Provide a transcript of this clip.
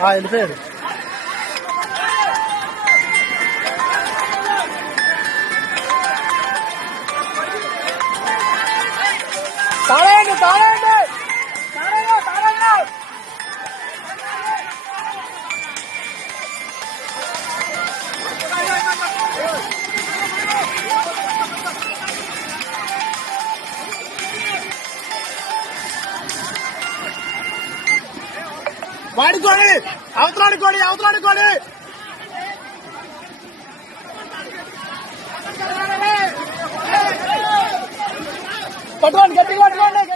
వెళ్ళిపోయాడు. తాళేయండి తాళేయండి తాళేయండి తాళేయండి. వాడుకోండి, అవతలాడుకోండి అవతలాడుకోండి. పట్టుకోండి గట్టిగా పట్టుకోండి.